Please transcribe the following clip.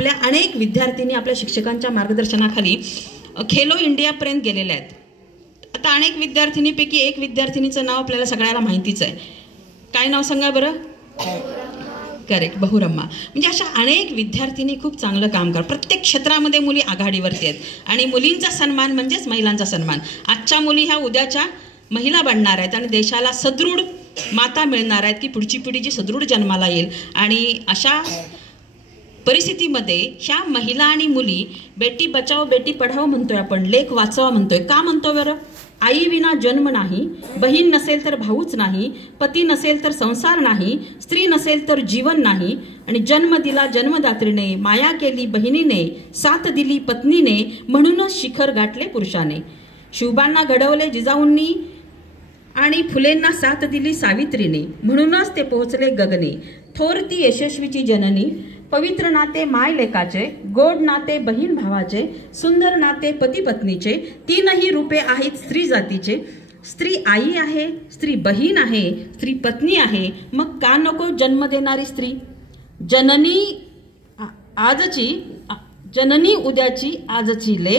आपल्या अनेक विद्यार्थिनी आपल्या शिक्षकांच्या मार्गदर्शनाखाली खेलो इंडियापर्यंत गेलेल्या आहेत. आता अनेक विद्यार्थिनीपैकी एक विद्यार्थिनीचं नाव आपल्याला सगळ्याला माहितीच आहे. काय नाव सांगा बरं? करेक्ट, बहुरम्मा. म्हणजे अशा अनेक विद्यार्थिनी खूप चांगलं काम करतात. प्रत्येक क्षेत्रामध्ये मुली आघाडीवरती आहेत आणि मुलींचा सन्मान म्हणजेच महिलांचा सन्मान. आजच्या मुली ह्या उद्याच्या महिला बनणार आहेत आणि देशाला सदृढ माता मिळणार आहेत की पुढची पिढी जी सदृढ जन्माला येईल. आणि अशा परिस्थितीमध्ये ह्या महिला आणि मुली बेटी बचाओ बेटी पढाओ म्हणतोय आपण, लेक वाचवा म्हणतोय. का म्हणतो बरं? आई विना जन्म नाही, बहीण नसेल तर भाऊच नाही, पती नसेल तर संसार नाही, स्त्री नसेल तर जीवन नाही, आणि जन्म दिला जन्मदात्रीने, माया केली बहिणीने, साथ दिली पत्नीने, म्हणूनच शिखर गाठले पुरुषाने. शिवबांना घडवले जिजाऊंनी आणि फुलेंना साथ दिली सावित्रीने, म्हणूनच ते पोहोचले गगने. थोर ती यशस्वीची जननी, पवित्र नाते माय लेकाचे, गोड नाते बहीण भावाचे, सुंदर नाते पती पत्नीचे, तीनही रूपे आहेत स्त्री जातीचे. स्त्री आई आहे, स्त्री बहीण आहे, स्त्री पत्नी आहे, मग का नको जन्म देणारी स्त्री? जननी आजची, जननी उद्याची आजची लेक.